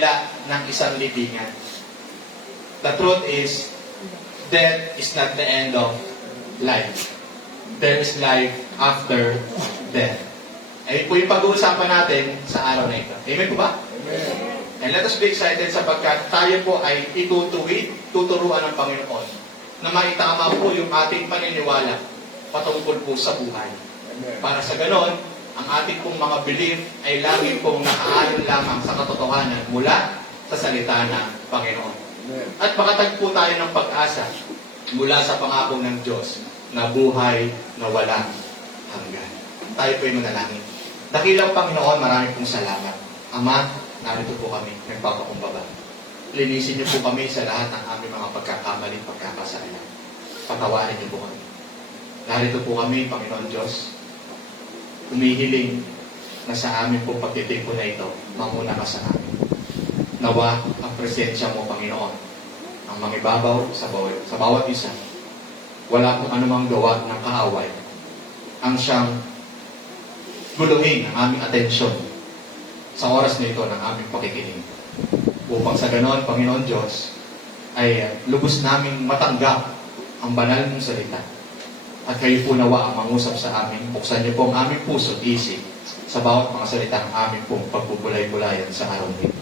ng isang libingan. The truth is, death is not the end of life. There is life after death. Ayun po yung pag-uusapan natin sa araw na ito. Amen po ba? Amen. And let us be excited sapagkat tayo po ay tuturuan ng Panginoon na maitama po yung ating paniniwala patungkol po sa buhay. Amen. Para sa ganon, ang ating pong mga belief ay lagi pong nakaayon lamang sa katotohanan mula sa salita ng Panginoon. Amen. At makatagpo tayo ng pag-asa mula sa pangako ng Diyos na buhay na walang hanggan. Tayo po ay manalangin. Dakilang Panginoon, marami pong salamat. Ama, narito po kami, nagpapakumbaba. Linisin niyo po kami sa lahat ng aming mga pagkakamali, pagkakasala. Patawarin niyo po kami. Narito po kami, Panginoon Diyos, humihiling na sa amin po pagtitipon na ito, mamuna ka sa amin. Nawa ang presensya mo, Panginoon, ang mangibabaw sa bawat isa. Wala pong anumang gawa ng kaaway ang siyang guluhin ang aming atensyon sa oras na ito ng aming pakikinig. Upang sa ganon, Panginoon Diyos, ay lubos naming matanggap ang banal mong salita. At kayo po nawa ang mangusap sa amin. Buksan niyo po ang aming puso at isip sa bawat mga salita ng aming pong pagbubulay-bulayan sa araw nito.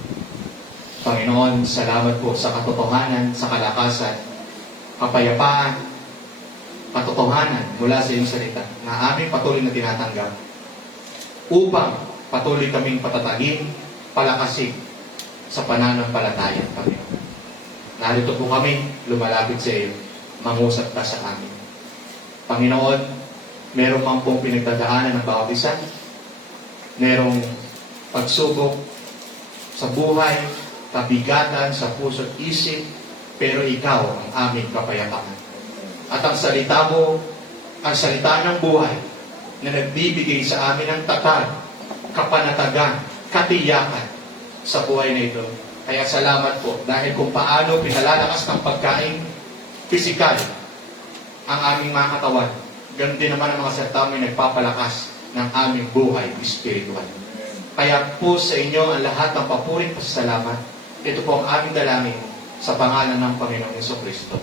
Panginoon, salamat po sa katotohanan, sa kalakasan, kapayapaan, katotohanan mula sa iyong salita na aming patuloy na tinatanggap upang patuloy kaming patatagin, palakasin sa pananampalataya, Panginoon. Narito po kami, lumalapit sa iyo, mangusap ka sa amin. Panginoon, meron mang pong pinagdadaanan ng bawat isa, merong pagsubok sa buhay, kabigatan sa puso at isip, pero ikaw ang aming kapayapaan. At ang salita mo, ang salita ng buhay, na nagbibigay sa amin ng tatag, kapanatagan, katiyakan sa buhay na ito. Kaya salamat po, dahil kung paano pinalalakas ng pagkain pisikal ang aming mga katawan, ganun din naman ang mga salita mo nagpapalakas ng aming buhay spiritual. Kaya po sa inyo ang lahat ng papurit at salamat. Ito po ang aming dalangin sa pangalan ng Panginoong Jesucristo.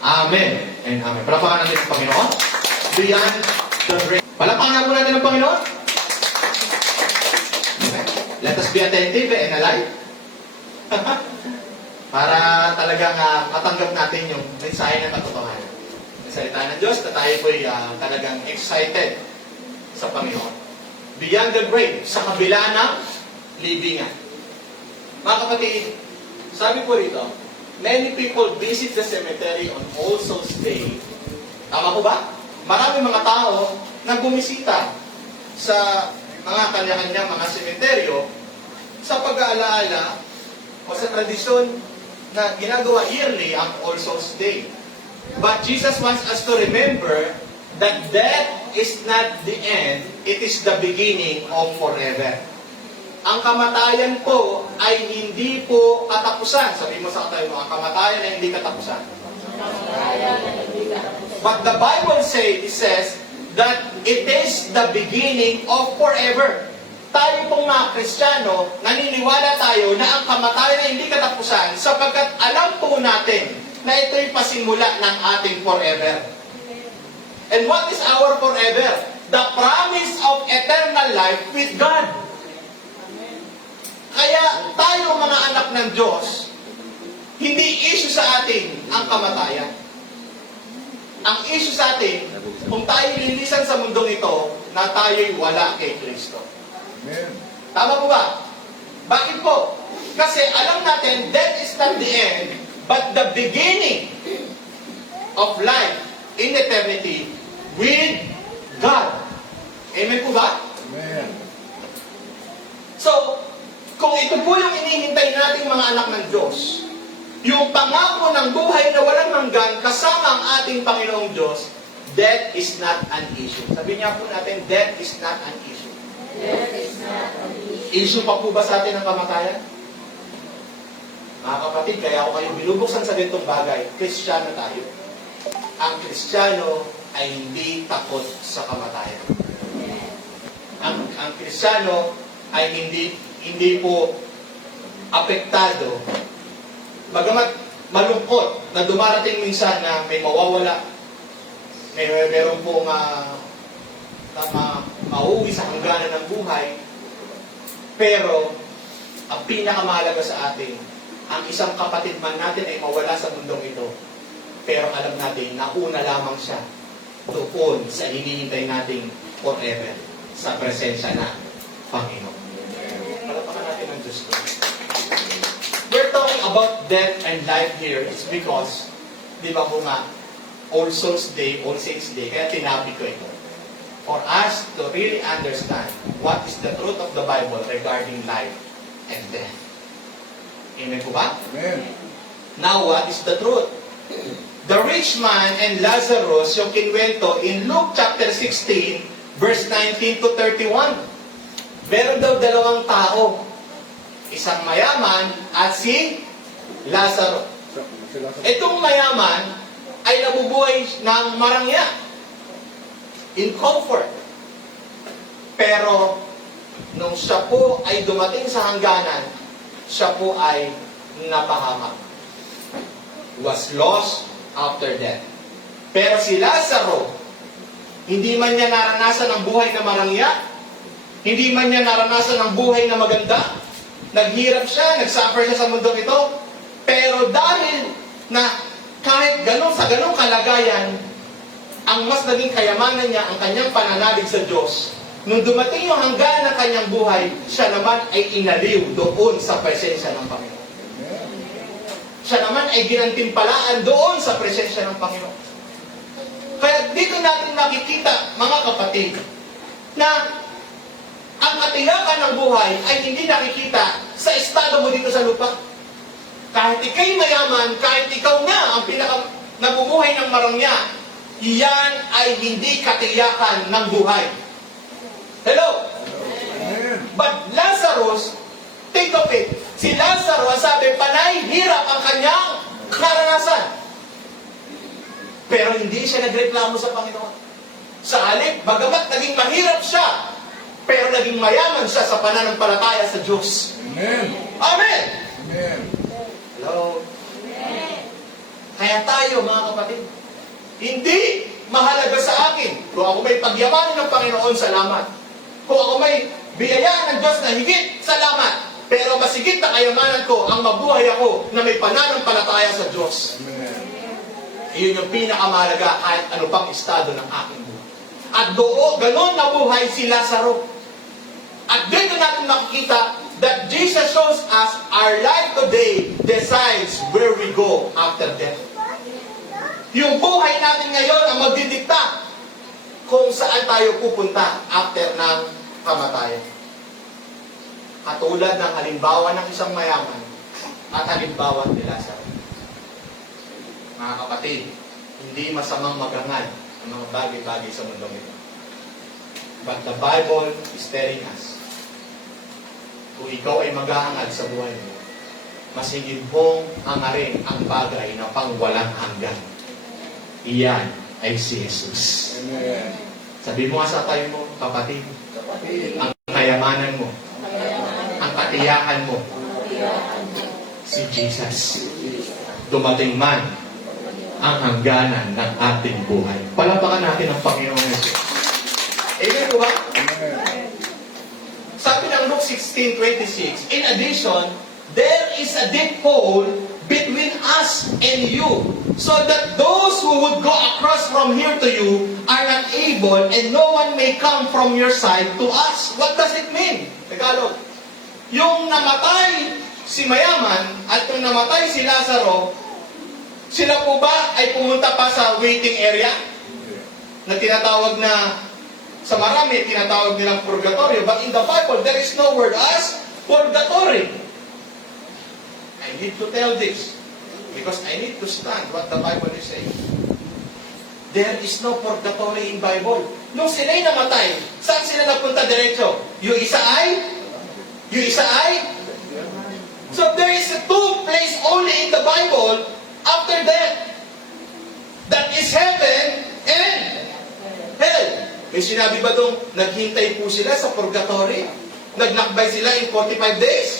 Amen and amen. Palapakan natin ang Panginoon. Beyond the great. Palapakan po natin ang Panginoon. Amen. Let us be attentive and alive. Para talagang matanggap natin yung mensahe ng katotohanan. Ang salita ng Diyos na tayo po talagang excited sa Panginoon. Beyond the grave, sa kabila ng libingan. Mga kapatid, sabi po rito, many people visit the cemetery on All Souls Day. Tama po ba? Marami mga tao na bumisita sa mga kanya-kanya mga sementeryo sa pag-aalaala o sa tradisyon na ginagawa yearly ang All Souls Day. But Jesus wants us to remember that death is not the end, it is the beginning of forever. Ang kamatayan po ay hindi po katapusan. Sabihin mo sa katayo mo, ang kamatayan ay hindi katapusan. But the Bible says that it is the beginning of forever. Tayo pong mga Kristiyano, naniniwala tayo na ang kamatayan ay hindi katapusan sapagkat alam po natin na ito'y pasimula ng ating forever. And what is our forever? The promise of eternal life with God. Kaya tayo mga anak ng Diyos, hindi issue sa atin ang kamatayan. Ang issue sa atin, kung tayo lilisan sa mundong ito, na tayo'y wala kay Kristo. Amen. Tama po ba? Bakit po? Kasi alam natin, death is not the end, but the beginning of life in eternity with God. Amen po ba? Amen. So, kung ito po yung inihintay nating mga anak ng Diyos, yung pangako ng buhay na walang hanggan kasama ang ating Panginoong Diyos, death is not an issue. Sabi niya po natin, death is not an issue. Death is not an issue. Issue pa po ba sa atin ang kamatayan? Mga kapatid, kaya ako kayo binubuksan sa ganitong bagay, Kristiyano tayo. Ang Kristiyano ay hindi takot sa kamatayan. Ang Kristiyano ay hindi po apektado, bagamat malungkot na dumarating minsan na may mawawala, meron pong mauwi sa hangganan ng buhay, pero ang pinakamahalaga sa atin, ang isang kapatid man natin ay mawala sa mundong ito, pero alam natin na una lamang siya doon sa hinihintay nating forever sa presensya na Panginoon. Palapakan natin ang Diyos ko. We're talking about death and life here is because, di ba po nga, All Souls Day, All Saints Day, kaya tinabi ko ito. For us to really understand what is the truth of the Bible regarding life and death. Amen po ba? Amen. Now, what is the truth? The rich man and Lazarus, yung kinwento in Luke chapter 16, verse 19 to 31. Meron daw dalawang tao. Isang mayaman at si Lazarus. Itong mayaman ay nabubuhay ng marangya. In comfort. Pero, nung siya po ay dumating sa hangganan, siya po ay napahamak. Was lost after death. Pero si Lazaro, hindi man niya naranasan ang buhay na marangya, hindi man niya naranasan ang buhay na maganda, naghirap siya, nagsuffer siya sa mundong ito, pero dahil na kahit ganun sa ganung kalagayan, ang mas naging kayamanan niya, ang kanyang pananalig sa Diyos, nung dumating yung hangganan ng kanyang buhay, siya naman ay inaliw doon sa presensya ng Panginoon. Siya naman ay ginantimpalaan doon sa presensya ng Panginoon. Kaya dito natin nakikita, mga kapatid, na ang katiyakan ng buhay ay hindi nakikita sa estado mo dito sa lupa. Kahit ikay mayaman, kahit ikaw na ang nabubuhay ng marangya, iyan ay hindi katiyakan ng buhay. Hello? Amen. But Lazarus, think of it, si Lazarus, sabi, panay hirap ang kanyang karanasan. Pero hindi siya nagreklamo sa Panginoon. Sa halip, bagamat naging mahirap siya, pero naging mayaman siya sa pananampalataya sa Diyos. Amen. Amen! Amen. Hello? Kaya tayo, mga kapatid, hindi mahalaga sa akin kung ako may pagyamanin ng Panginoon, salamat. Kung ako may biyayaan ng Diyos na higit, salamat. Pero masigit na kayamanan ko ang mabuhay ako na may pananampalataya sa Diyos. Amen. Iyon yung pinakamahalaga kahit ano pang estado ng aking buhay. At doon, ganon na buhay si Lazaro. At dito natin nakikita that Jesus shows us our life today decides where we go after death. Yung buhay natin ngayon ang magdidikta kung saan tayo pupunta after ng kamatayan. Katulad ng halimbawa ng isang mayaman at halimbawa ni Lazaro. Mga kapatid, hindi masamang magangal ang mga bagay-bagay sa mundong ito. But the Bible is telling us, kung ikaw ay maghahangad sa buhay mo, masigit mong hangarin ang bagay na pangwalang hanggan. Iyan ay si Jesus. Amen. Sabi mo nga sa tayo mo, kapatid, Kapatid. ang kayamanan mo, ang katiyakan mo, si Jesus. Dumating man ang hangganan ng ating buhay. Palapakan natin ang Panginoong Jesus. Amen po ba? Amen. Sabi ng Luke 16:26, in addition, there is a deep hole between us and you, so that those who would go across from here to you are not able, and no one may come from your side to us. What does it mean? Tagalog. Yung namatay si mayaman at yung namatay si Lazaro, sila po ba ay pumunta pa sa waiting area? Na tinatawag na, sa marami, tinatawag nilang purgatorio. But in the Bible, there is no word as purgatory. I need to tell this because I need to stand what the Bible is saying. There is no purgatory in Bible. Nung sila'y namatay, saan sila napunta diretso? Yung isa ay? So there is two place only in the Bible after death. That is heaven and hell. May sinabi ba doon, naghintay po sila sa purgatory? Naglakbay sila in 45 days?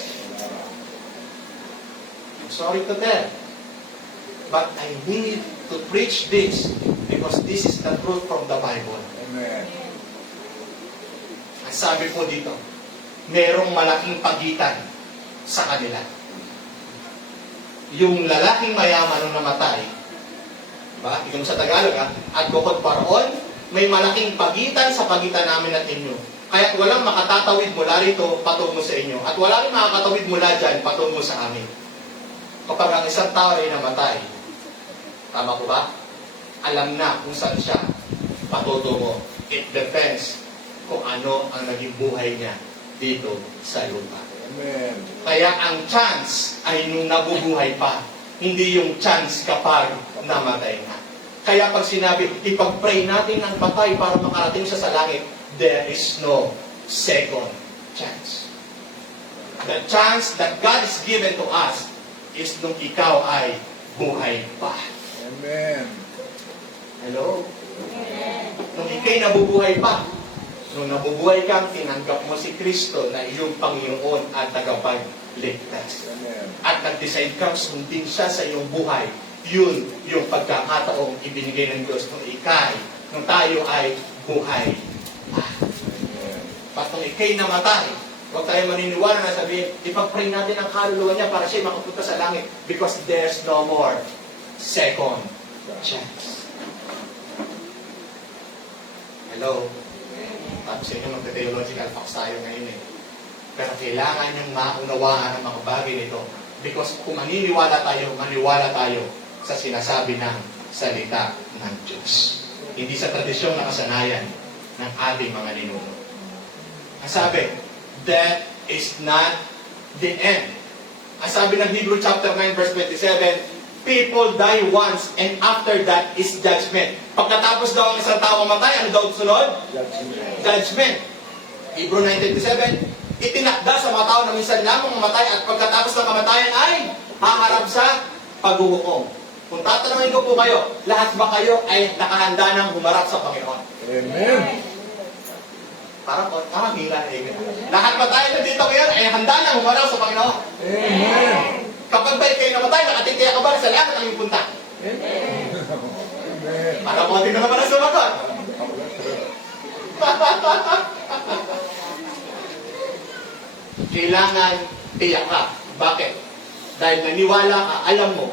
sorry to tell. But I need to preach this because this is the truth from the Bible. Amen. Ang sabi po dito, merong malaking pagitan sa kanila. Yung lalaking mayaman nung namatay, ba? Yung sa Tagalog, at bukod paroon, may malaking pagitan sa pagitan namin at inyo. Kaya walang makatatawid mula rito patungo sa inyo. At wala rin makakatawid mula dyan patungo sa amin. Kapag ang isang tao ay namatay, tama ko ba? Alam na kung saan siya patutungo. It depends kung ano ang naging buhay niya dito sa lupa. Amen. Kaya ang chance ay nung nabubuhay pa, hindi yung chance kapag namatay na. Kaya pag sinabi, ipag-pray natin ang patay para makarating siya sa langit, there is no second chance. The chance that God is given to us is nung ikaw ay buhay pa. Amen. Hello? Nung ikay nabubuhay pa, nung nabubuhay kang tinanggap mo si Kristo na iyong Panginoon at tagapagligtas. Amen. At nag-decide kang sundin siya sa iyong buhay, yun yung pagkakataong ibinigay ng Diyos nung ikay, nung tayo ay buhay. Pat nung ikay namatay, huwag tayo maniniwala na sabihin, ipag-pray natin ang kaluluwa niya para siya makapunta sa langit because there's no more second chance. Hello? Tapos sa inyo magte-theological facts tayo ngayon eh. Pero kailangan niyong maunawaan ang mga bagay nito because kung maniniwala tayo, maniwala tayo sa sinasabi ng salita ng Diyos. Hindi sa tradisyong na kasanayan ng ating mga ninuno. Ang sabi, death is not the end. Ang sabi ng Hebrew chapter 9 verse 27, people die once and after that is judgment. Pagkatapos daw ang isang tao mamatay, ano daw sunod? Judgment. Judgment. Hebrew 9:27, itinakda sa mga tao na minsan lamang mamatay at pagkatapos ng kamatayan ay haharap sa paghuhukom. Kung tatanungin ko po kayo, lahat ba kayo ay nakahanda ng humarap sa Panginoon? Amen. Parang hila eh. Lahat ba tayo na dito ngayon ay handa ng humarap sa Panginoon? Amen. Kapag ba ikay namatay, nakatitiya ka ba sa langit ang iyong punta? Amen. Para mo din na naman ang sumagot. Kailangan tiyak ka. Bakit? Dahil naniwala ka, alam mo,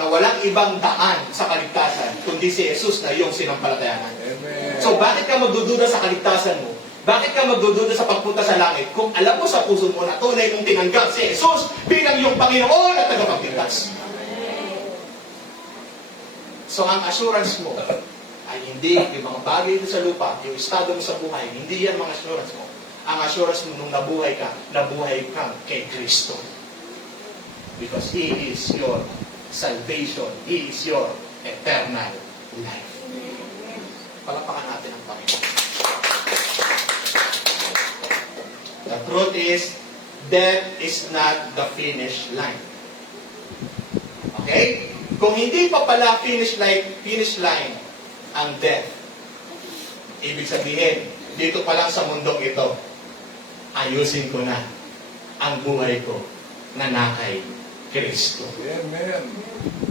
na walang ibang daan sa kaligtasan kundi si Jesus na iyong sinampalatayanan. Amen. So bakit ka magdududa sa kaligtasan mo? Bakit ka magdududa sa pagpunta sa langit kung alam mo sa puso mo na tunay mong tinanggap si Jesus bilang iyong Panginoon at tagapagligtas? So ang assurance mo ay hindi yung mga bagay dito sa lupa, yung estado mo sa buhay, hindi yan mga assurance mo. Ang assurance mo nung nabuhay kang kay Kristo. Because He is your salvation. He is your eternal life. Palapakan natin ang Panginoon. The truth is, death is not the finish line. Okay? Kung hindi pa pala finish line ang death, ibig sabihin, dito pa lang sa mundong ito, ayusin ko na ang buhay ko na nakay Kristo. Amen.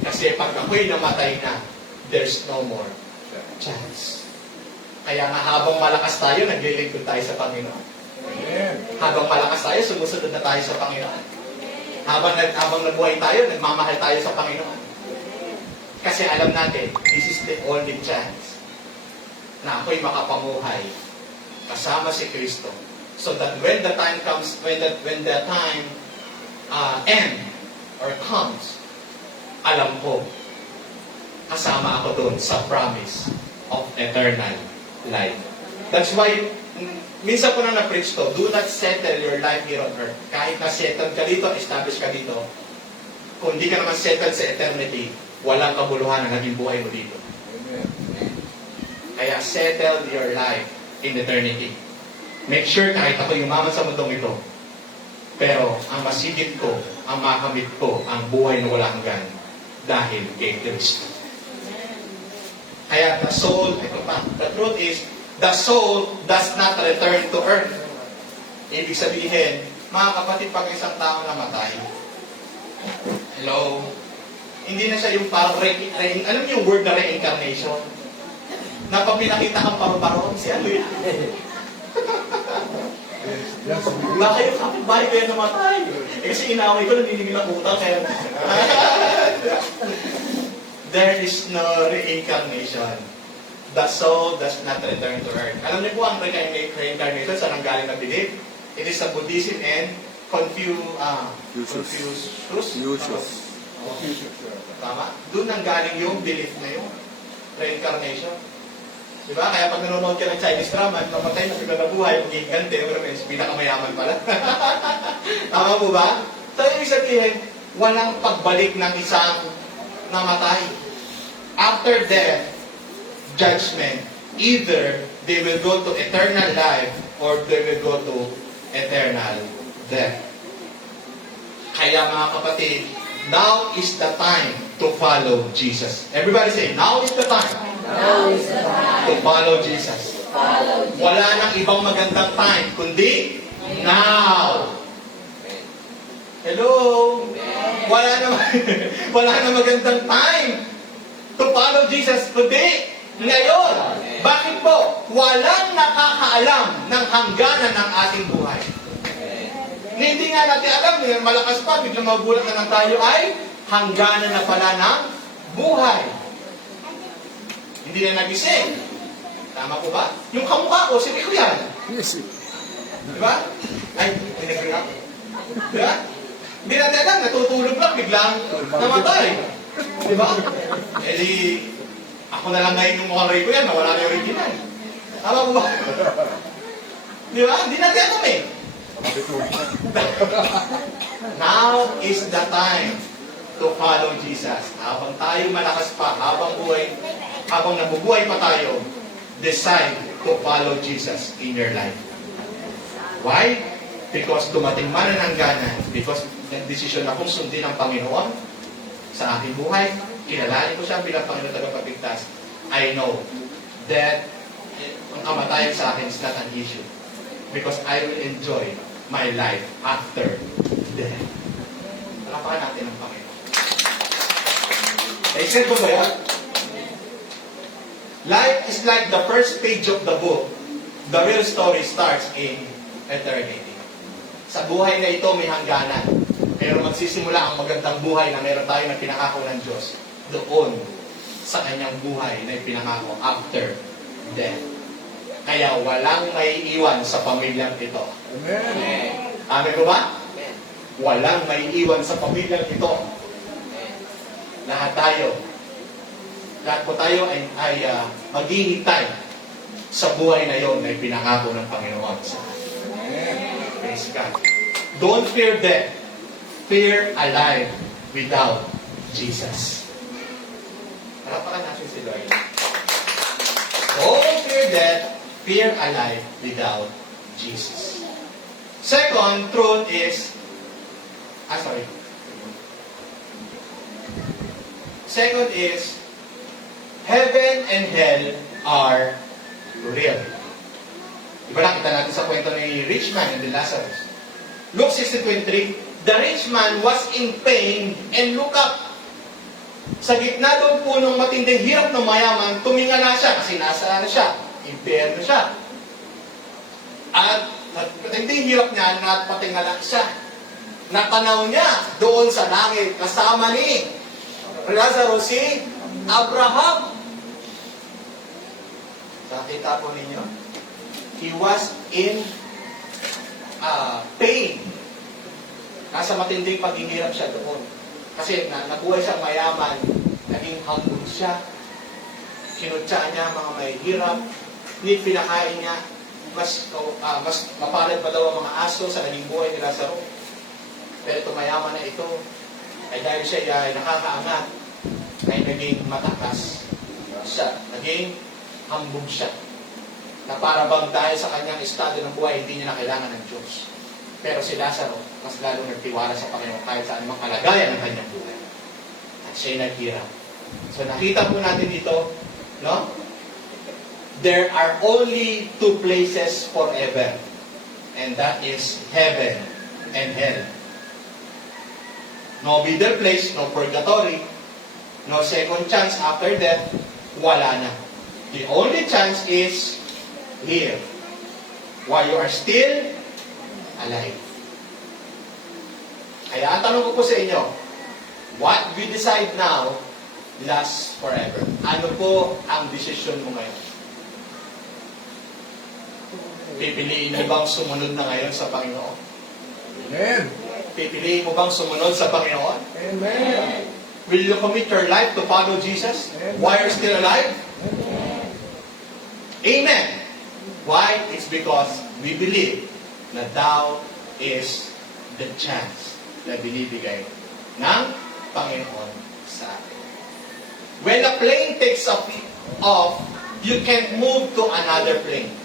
Kasi pag ako'y namatay na, there's no more chance. Kaya nga habang malakas tayo, naglilingkod tayo sa Panginoon. Amen. Habang malakas tayo, sumusunod na tayo sa Panginoon. Habang nabuhay tayo, nagmamahal tayo sa Panginoon. Kasi alam natin, this is the only chance na ako'y makapamuhay kasama si Kristo. So that when the time comes, when the time end or comes, alam ko, kasama ako doon sa promise of eternal life. That's why, minsan ko na na-preach to, do not settle your life here on earth. Kahit na settled ka dito, establish ka dito, kung hindi ka naman settled sa eternity, walang kabuluhan ang naging buhay mo dito. Amen. Kaya settle your life in eternity. Make sure kahit ako yumaman sa mundong ito, pero ang masigit ko, ang makamit ko, ang buhay na wala hanggan dahil kay Kristo. Kaya the soul, ito pa, the truth is, the soul does not return to earth. Ibig sabihin, mga kapatid, pag isang tao namatay, Hello? Hindi na siya yung parang alam niyo yung word na reincarnation? Na pag pinakita kang paru-paro, si ano yun? Yes, we Baka yung kapitbahay ko yan namatay. Kasi inaway ko, naninigil ang utang, kaya... There is no reincarnation. The soul does not return to earth. Alam niyo po ang reincarnation sa nanggaling na belief? It is sa Buddhism and Confucius. Tama? Doon nanggaling yung belief na yun. Reincarnation. Diba? Kaya pag nanonood ka ng Chinese drama, mamatay na bigla na buhay, magiging gante, pero pinakamayaman pala. Tama po ba? So, ibig sabihin, walang pagbalik ng isang namatay. After death, judgment, either they will go to eternal life or they will go to eternal death. Kaya mga kapatid, now is the time to follow Jesus. Everybody say, now is the time. Now is the time. To follow Jesus. Follow Jesus. Wala nang ibang magandang time, kundi now. Hello? Wala na wala na magandang time to follow Jesus, kundi ngayon. Bakit po? Walang nakakaalam ng hangganan ng ating buhay. Hindi nga natin alam, malakas pa, biglang magulat na lang tayo ay hangganan na pala ng buhay. Hindi na nagising. Tama po ba? Yung kamukha ko, si Rico yan. Yes. Diba? Ay, may nag-ring up. Diba? Hindi natin alam, natutulog lang, biglang namatay. Diba? Eh di, ako na lang ngayon yung mukhang Rico yan, nawala na yung original. Tama po ba? Diba? Hindi natin alam eh. Now is the time to follow Jesus. Habang tayo malakas pa, habang nabubuhay pa tayo, decide to follow Jesus in your life. Why? Because dumating man ang hangganan, because nag-desisyon akong sundin ang Panginoon sa aking buhay, kilalanin ko siya bilang Panginoon tagapagligtas. I know that ang kamatayan sa akin is not an issue. Because I will enjoy my life after death. Palapakan natin ang Panginoon. Naisip ko ba yan? Life is like the first page of the book. The real story starts in eternity. Sa buhay na ito may hangganan. Pero magsisimula ang magandang buhay na meron tayo na pinangako ng Diyos doon sa kanyang buhay na pinangako after death. Kaya walang maiiwan sa pamilyang ito. Amen. Amen ko ba? Walang maiiwan sa pamilyang ito. Lahat po tayo ay maghihintay sa buhay na yon na pinangako ng Panginoon sa atin. Praise God. Don't fear death. Fear alive without Jesus. Harapakan natin si Lord. Don't fear death. Fear alive without Jesus. Second truth is, Second is, heaven and hell are real. Diba nakita natin sa kwento ni rich man and the Lazarus. Luke 16:23, the rich man was in pain and look up. Sa gitna doon po ng matinding hirap ng mayaman, tumingala siya kasi nasa siya, impyerno siya. At matinding hirap niya, napatingala siya. Natanaw niya doon sa langit kasama ni Lazarus si Abraham. Nakita po ninyo? He was in pain. Nasa matinding paghihirap siya doon. Kasi nabuhay siyang mayaman, naging humble siya. Kinutsa niya mga may hirap, pinakain niya, mas mapalad pa daw ang mga aso sa naging buhay ni Lazaro. Pero ito mayaman na ito, ay dahil siya ay nakakaangat, ay naging matakas siya, naging hambog siya. Na para bang dahil sa kanyang estado ng buhay, hindi niya na kailangan ng Diyos. Pero si Lazaro, mas lalo nagtiwala sa Panginoon kahit sa anumang kalagayan ng kanyang buhay. At siya'y naghirap. So nakita po natin dito, no? There are only two places forever. And that is heaven and hell. No middle place, no purgatory, no second chance after death, wala na. The only chance is here, while you are still alive. Kaya ang tanong ko po sa inyo, what we decide now lasts forever. Ano po ang desisyon mo ngayon? Pipiliin mo bang sumunod na ngayon sa Panginoon? Amen. Pipiliin mo bang sumunod sa Panginoon? Amen. Will you commit your life to follow Jesus while you're still alive? Amen. Why? It's because we believe na thou is the chance na binibigay ng Panginoon sa atin. When a plane takes off, you can't move to another plane.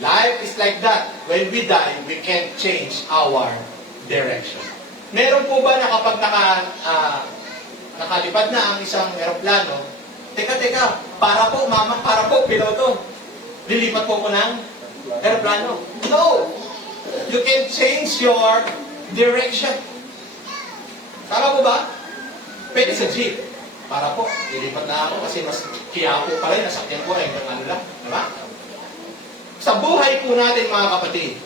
Life is like that. When we die, we can't change our direction. Meron po ba na kapag nakalipad na ang isang eroplano, teka, para po, mama, para po, piloto, lilipat po ko ng eroplano. No! You can change your direction. Tama po ba? Pwede sa jeep. Para po, lilipat na ako kasi mas Quiapo pa rin, nasakyan ko hanggang ano lang. Diba? Sa buhay po natin mga kapatid,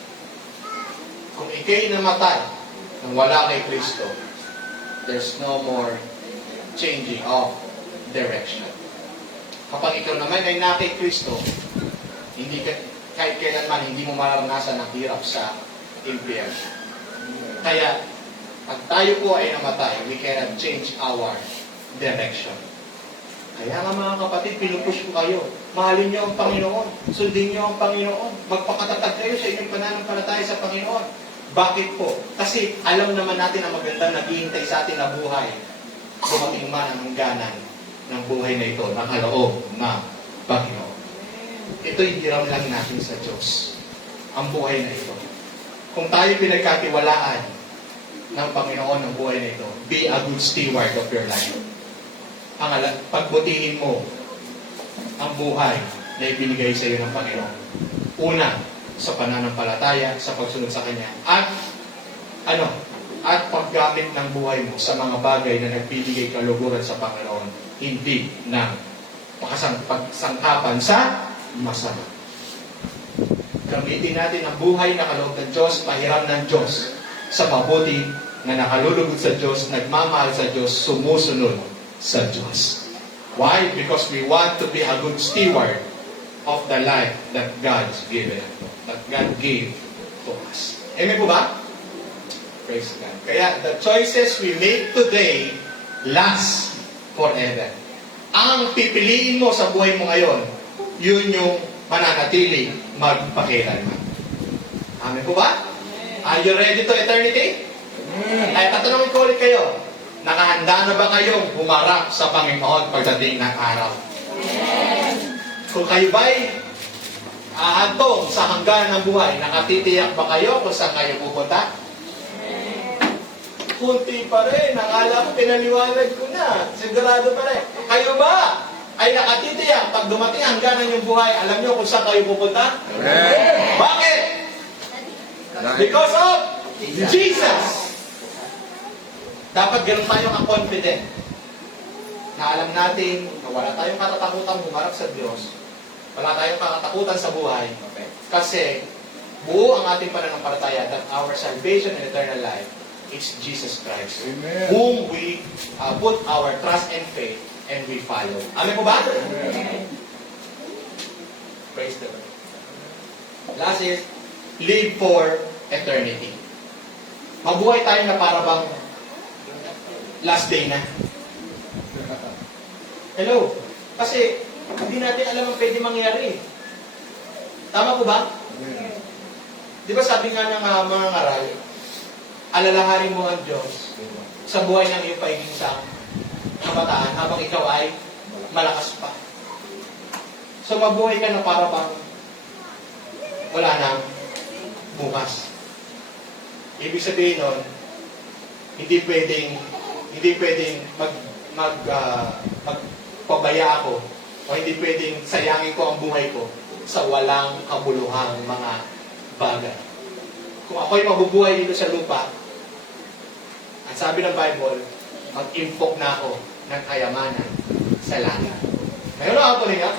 kung ikay namatay nang wala kay Kristo, there's no more changing of direction. Kapag ikaw naman ay na kay Kristo, hindi ka, kahit kailanman hindi mo mararanasan ang hirap sa impyerno. Kaya, pag tayo po ay namatay, we cannot change our direction. Kaya nga mga kapatid, pinupush ko kayo. Mahalin niyo ang Panginoon. Sundin niyo ang Panginoon. Magpakatatag kayo sa inyong pananampalataya sa Panginoon. Bakit po? Kasi alam naman natin ang magandang naghihintay sa atin na buhay. Dumating man ang hangganan ng buhay na ito, nakaloob na Panginoon. Ito'y hiram lang natin sa Diyos. Ang buhay na ito. Kung tayo pinagkatiwalaan ng Panginoon ng buhay na ito, be a good steward of your life. Pagbutihin mo ang buhay na ibinigay sa iyo ng Panginoon. Una, sa pananampalataya, sa pagsunod sa Kanya. At paggamit ng buhay mo sa mga bagay na nagbibigay kaluguran sa Panginoon, hindi ng pagsangkapan sa masama. Gamitin natin ang buhay na kaloob ng Diyos, pahiram ng Diyos, sa mabuti na nakalulugod sa Diyos, nagmamahal sa Diyos, sumusunod sa Diyos. Why? Because we want to be a good steward of the life that God's given, that God gave to us. Amen po ba? Praise God. Kaya the choices we make today last forever. Ang pipiliin mo sa buhay mo ngayon, yun yung mananatili magpakilanman. Amen po ba? Are you ready to eternity? Ay, tatanungin ko ulit kayo. Nakahanda na ba kayong humarap sa Panginoon pagdating ng araw? Kung kayo ba'y ahantong sa hangganan ng buhay, nakatitiyak ba kayo kung saan kayo pupunta? Kunti pa rin. Nakala ko pinaliwanag ko na. Sigurado pa rin. Kayo ba ay nakatitiyak pag dumating ang hangganan yung buhay, alam nyo kung saan kayo pupunta? Amen. Bakit? Because of Jesus. Dapat ganun tayo confident na alam natin na wala tayong katatakutan humarap sa Diyos. Wala tayong katatakutan sa buhay. Kasi buo ang ating pananampalataya that our salvation and eternal life is Jesus Christ. Amen. Whom we put our trust and faith and we follow. Amen po ba? Amen. Praise the Lord. Last is, live for eternity. Mabuhay tayo na para bang last day na. Hello? Kasi, hindi natin alam ang pwede mangyari. Tama po ba? Amen. Di ba sabi nga ng mga ngaral, alalahanin mo ang Diyos sa buhay ng iyong paiginsang kabataan habang ikaw ay malakas pa. So mabuhay ka na para bang wala nang bukas. Ibig sabihin nun, hindi pwedeng magpabaya ako o hindi pwedeng sayangin ko ang buhay ko sa walang kabuluhang mga bagay. Kung ako'y mabubuhay dito sa lupa, At sabi ng Bible, mag-impok na ako ng kayamanan sa langit. Ngayon na ako niya,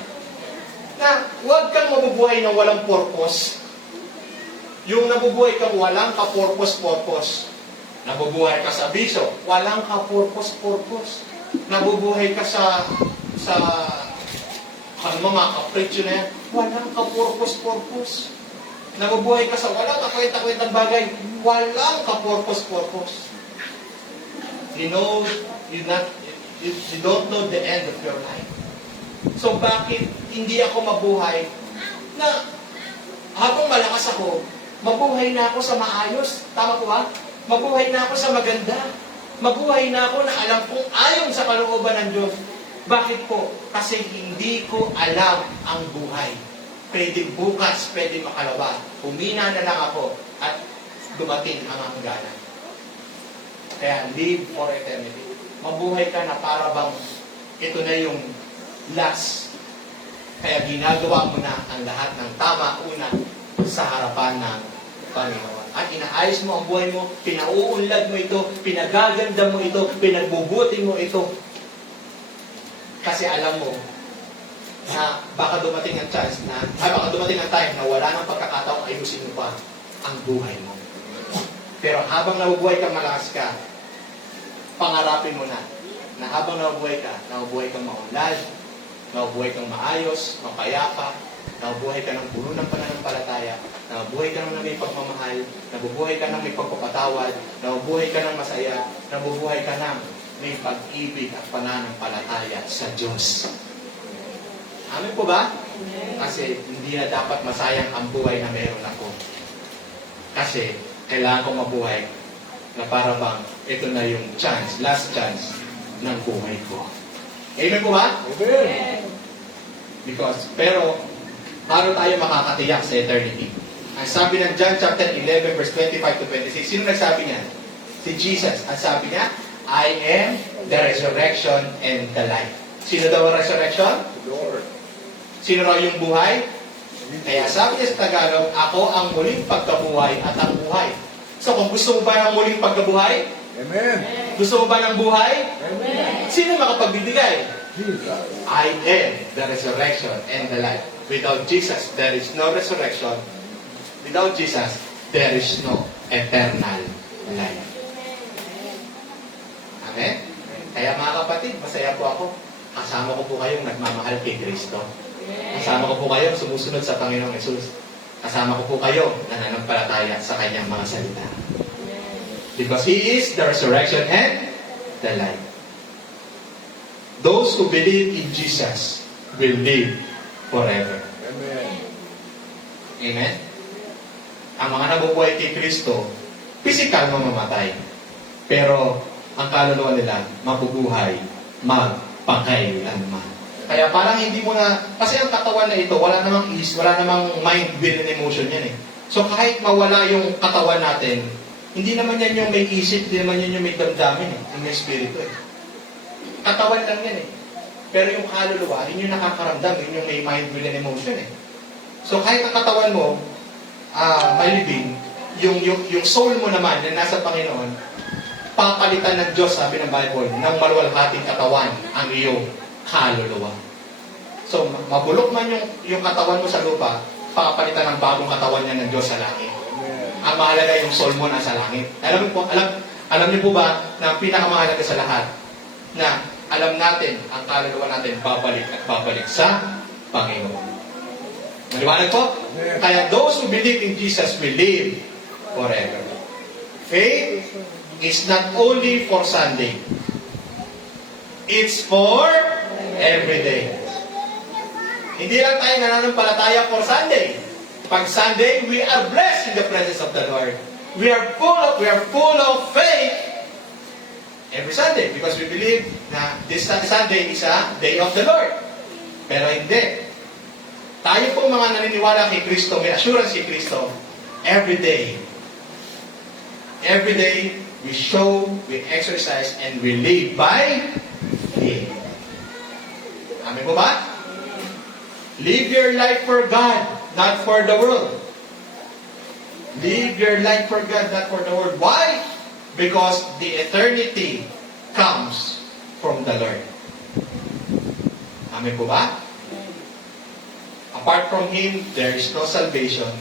na huwag kang mabubuhay na walang purpose. Yung nabubuhay kang walang ka-purpose-purpose. Nabubuhay ka sa biso, walang ka-purpose-purpose. Nabubuhay ka sa mga kapritsyo na yan, walang ka-purpose-purpose. Nabubuhay ka sa walang kakwenta-kwentang bagay, walang ka-purpose-purpose. You don't know the end of your life. So bakit hindi ako mabuhay na habang malakas ako, mabuhay na ako sa maayos? Tama po ba? Mabuhay na ako sa maganda. Mabuhay na ako na alam kong ayon sa kalooban ng Diyos. Bakit po? Kasi hindi ko alam ang buhay. Pwede bukas, pwede makalawa. Humina na lang ako at dumating ang hangganan. Kaya live for eternity. Mabuhay ka na para bang ito na yung last. Kaya ginagawa mo na ang lahat ng tama una sa harapan ng Panginoon. At inaayos mo ang buhay mo, pinauunlad mo ito, pinagaganda mo ito, pinagbubuti mo ito. Kasi alam mo na baka dumating ang chance na, baka dumating ang time na wala nang pagkakataon, ayusin mo pa ang buhay mo. Pero habang nabubuhay kang malakas ka, pangarapin mo na habang nabubuhay kang maunlad, nabubuhay kang maayos, mapayapa, nabubuhay ka ng puno ng pananampalataya, nabubuhay ka ng may pagmamahal, nabubuhay ka ng may pagpapatawad, nabubuhay ka ng masaya, nabubuhay ka ng may pag-ibig at pananampalataya sa Diyos. Amin po ba? Kasi hindi na dapat masayang ang buhay na meron ako. Kasi kailangan kong mabuhay na para bang ito na yung chance, last chance ng buhay ko. Amen po ba? Amen. Pero paano tayo makakatiyak sa eternity? Ang sabi ng John chapter 11 verse 25 to 26, sino nagsabi niya? Si Jesus. Ang sabi niya, I am the resurrection and the life. Sino daw ang resurrection? Lord. Sino raw yung buhay? Kaya sabi niya sa Tagalog, ako ang muling pagkabuhay at ang buhay. So kung gusto mo ba ng muling pagkabuhay? Amen. Gusto mo ba ng buhay? Amen. Sino makapagbibigay? Jesus. I am the resurrection and the life. Without Jesus, there is no resurrection. Without Jesus, there is no eternal life. Amen? Kaya mga kapatid, masaya po ako. Kasama ko po kayong nagmamahal kay Kristo. Kasama ko po kayong sumusunod sa Panginoong Yesus. Kasama ko po kayo nananampalataya sa Kanyang mga salita. Because He is the resurrection and the life. Those who believe in Jesus will live forever. Amen. Amen? Ang mga nabubuhay kay Kristo, physical mamamatay. Pero ang kaluluwa nila, mabubuhay magpakailanman. Kaya parang hindi mo na, kasi ang katawan na ito, wala namang wala namang mind, will, and emotion yan eh. So kahit mawala yung katawan natin, hindi naman yan yung may isip, hindi naman yan yung may damdamin eh, yung may spirito eh. Katawan lang yan eh. Pero yung kaluluwa, yun yung nakakaramdam, yun yung may mind, will, and emotion eh. So kahit ang katawan mo, may living, yung soul mo naman na nasa Panginoon, papalitan ng Diyos, sabi ng Bible, ng maluwalhating katawan ang iyong kaluluwa. So, mabulok man yung katawan mo sa lupa, papalitan ng bagong katawan niya ng Diyos sa langit. Ang mahalaga yung soul mo nasa langit. Alam niyo po ba na ang pinakamahalaga sa lahat na alam natin ang kaluluwa natin babalik at babalik sa Panginoon. Maliwanag po? Kaya those who believe in Jesus will live forever. Faith is not only for Sunday. It's for every day. Hindi lang tayo nananampalataya for Sunday. Pag Sunday, we are blessed in the presence of the Lord. We are full of faith every Sunday because we believe na this Sunday is a day of the Lord. Pero hindi. Tayo po mga naniniwala kay Kristo, may assurance kay Kristo, every day, we show, we exercise, and we live by Him. Amen po ba? Live your life for God, not for the world. Live your life for God, not for the world. Why? Because the eternity comes from the Lord. Amen po ba? Apart from Him, there is no salvation,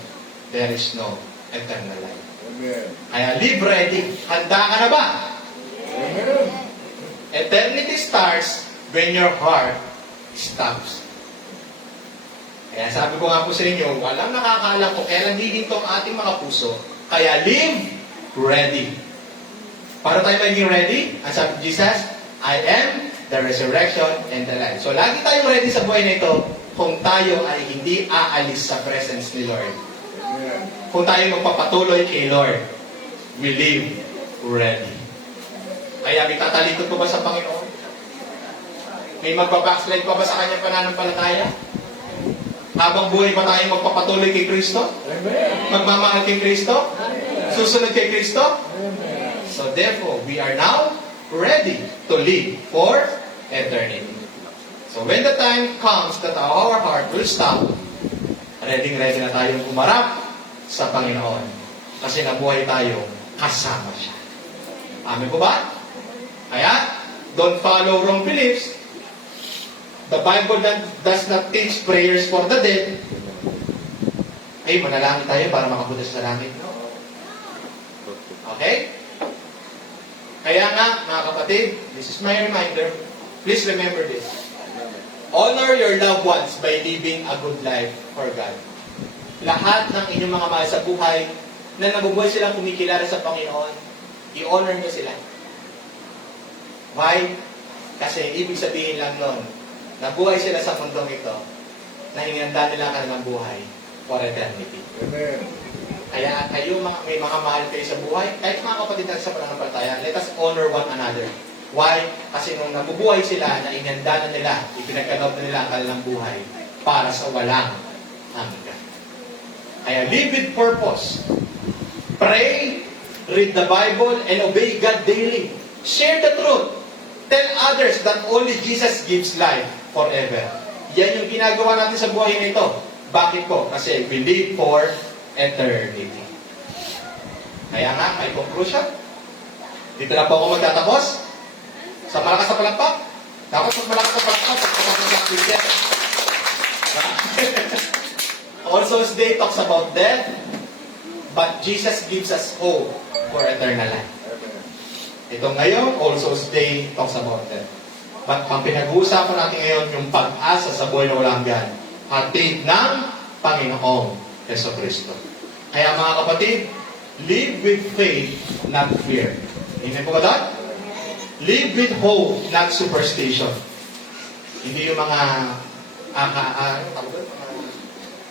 there is no eternal life. Amen. Kaya live ready. Handa ka na ba? Amen. Eternity starts when your heart stops. Kaya sabi ko nga po sa inyo, walang nakakaalam kung kailan hihinto ang ating mga puso. Kaya live ready. Para tayo maging ready, ang sabi ni Jesus, I am the resurrection and the life. So lagi tayong ready sa buhay na ito kung tayo ay hindi aalis sa presence ni Lord. Amen. Kung tayo magpapatuloy kay Lord, we live ready. Kaya may tatalikod pa ba sa Panginoon? May magbabackslide pa ba sa kanyang pananampalataya? Habang buhay pa tayo magpapatuloy kay Kristo? Amen. Magmamahal kay Kristo? Susunod kay Kristo? Amen. So therefore, we are now ready to live for eternity. So when the time comes that our heart will stop, ready na tayong umarap sa Panginoon. Kasi nabuhay tayo kasama siya. Amen po ba? Kaya, don't follow wrong beliefs. The Bible does not teach prayers for the dead. Ay, manalangin tayo para makapunta sa langit. Okay? Kaya nga, mga kapatid, this is my reminder. Please remember this. Honor your loved ones by living a good life for God. Lahat ng inyong mga mahal sa buhay na nabubuhay silang kumikilala sa Panginoon, i-honor nyo sila. Why? Kasi ibig sabihin lang nun, nabuhay sila sa mundong ito, na hinihanda nila ang kanilang buhay for eternity. Amen. Kaya kayo, may mga mahal kayo sa buhay, kahit mga kapatid natin sa pananampalataya, let us honor one another. Why? Kasi nung nabubuhay sila, na inihanda na nila, ipinagkanob na nila ang kanilang buhay para sa walang hanggan. Kaya live with purpose. Pray, read the Bible, and obey God daily. Share the truth. Tell others that only Jesus gives life forever. Yan yung ginagawa natin sa buhay na ito. Bakit po? Kasi we live for eternity. Kaya nga, may conclusion. Dito na po ako magtatapos. Sa malakas na palakpak. Dapat mas malakas na palakpak. Also, Day talks about death, but Jesus gives us hope for eternal life. Ito ngayon, also Day talks about death. But ang pinag-uusapan natin ngayon, yung pag-asa sa buhay na walang hanggan. Hatid ng Panginoong Jesucristo. Kaya mga kapatid, live with faith, not fear. Amen po ba doon? Live with hope, not superstition. Hindi yung mga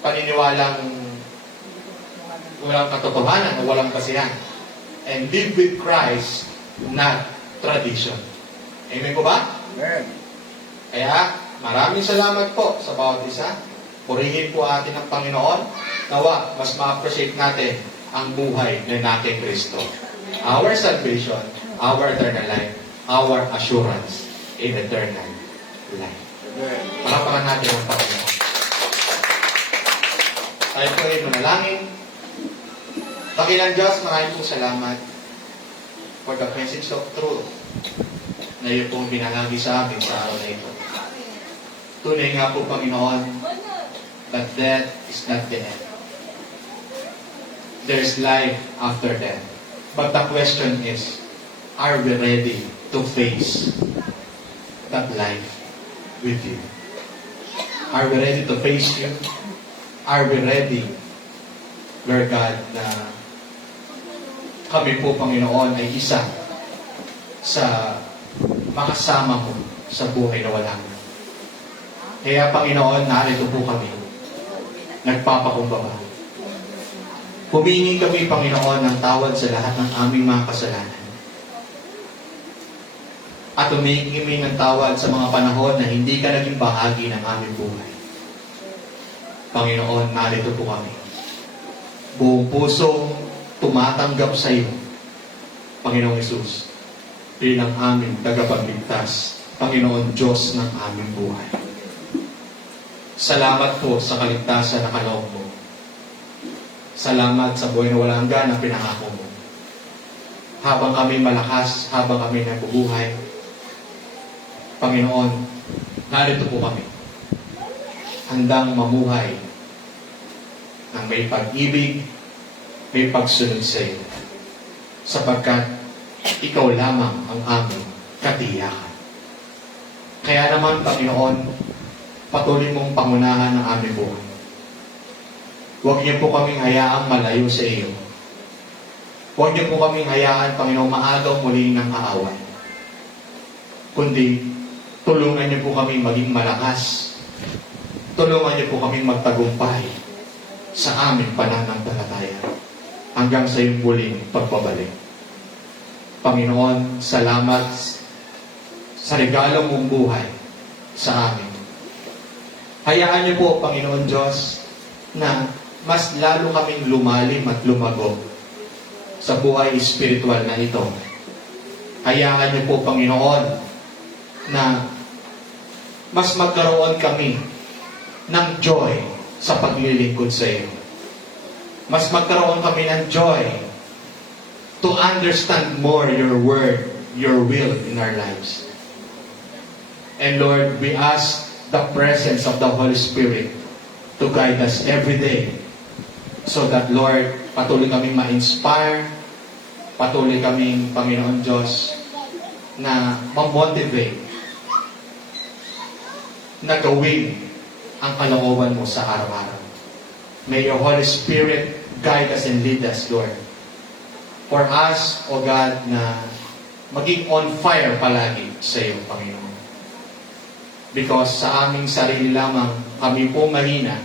paniniwalang walang katotohanan o walang basihan. And live with Christ, not tradition. Amen po ba? Amen. Kaya, maraming salamat po sa bawat isa. Purihin po atin ang Panginoon. Nawa, mas ma-appreciate natin ang buhay na natin Kristo. Our salvation, our eternal life, our assurance in eternal life. Amen. Paraparan natin ang Panginoon. Tayo po ay manalangin. Dakilang Diyos, maraming pong salamat for the message of truth na iyo pong binahagi sa amin sa araw na ito. Tunay nga po, Panginoon, that death is not the end. There's life after death. But the question is, are we ready to face that life with you? Are we ready to face you? Are we ready, Lord God, na kami po, Panginoon, ay isa sa makasama mo sa buhay na walang hanggan. Kaya, Panginoon, narito po kami. Nagpapakumbaba. Humingi kami, Panginoon, ng tawad sa lahat ng aming mga kasalanan. At humingi kami ng tawad sa mga panahon na hindi ka naging bahagi ng aming buhay. Panginoon, narito po kami. Buong puso, tumatanggap sa iyo, Panginoong Hesus, bilang aming tagapagligtas, Panginoon Diyos ng aming buhay. Salamat po sa kaligtasan na kaloob mo. Salamat sa buhay na walang hanggan na pinangako mo. habang kami malakas, habang kami nabubuhay. Panginoon, narito po kami. Handang mamuhay ng may pag-ibig, may pagsunod sa iyo. Sapagkat ikaw lamang ang aming katiyakan. Kaya naman, Panginoon, patuloy mong pangunahan ang aming buhay. Huwag niyo po kaming hayaang malayo sa iyo. Huwag niyo po kaming hayaan, Panginoon, maagaw muli ng kaaway. Kundi, tulungan niyo po kaming maging malakas. Tulungan niyo po kaming magtagumpay sa aming pananampalataya hanggang sa iyong muling pagbabalik. Panginoon, salamat sa regalo mong buhay sa amin. Hayaan niyo po, Panginoon Diyos, na mas lalo kaming lumalim at lumago sa buhay espiritual na ito. Hayaan niyo po, Panginoon, na mas magkaroon kami ng joy sa paglilingkod sa iyo. Mas magkaroon kami ng joy to understand more your word, your will in our lives. And Lord, we ask the presence of the Holy Spirit to guide us every day. So that, Lord, patuloy kaming ma-inspire, patuloy kaming, Panginoon Diyos, na ma-motivate, na gawin ang kalooban mo sa araw-araw. May your Holy Spirit guide us and lead us, Lord. For us, O God, na maging on fire palagi sa iyo, Panginoon. Because sa aming sarili lamang, kami po mahina,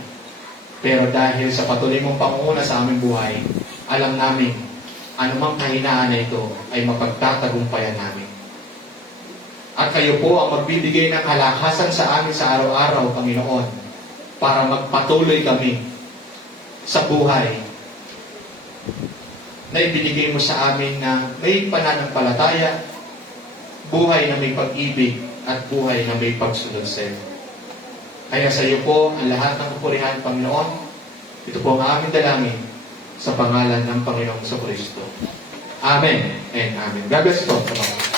pero dahil sa patuloy mong pangunguna sa aming buhay, alam namin, anumang kahinaan na ito ay mapagtatagumpayan namin. At kayo po ang magbibigay ng kalakasan sa amin sa araw-araw, Panginoon, para magpatuloy kami sa buhay na ibinigay mo sa amin na may pananampalataya, buhay na may pag-ibig, at buhay na may pagsunod sa iyo. Kaya sa iyo po ang lahat ng kapurihan, Panginoon. Ito po ang aming dalangin sa pangalan ng Panginoong Kristo. Amen and Amen. God bless po sa mga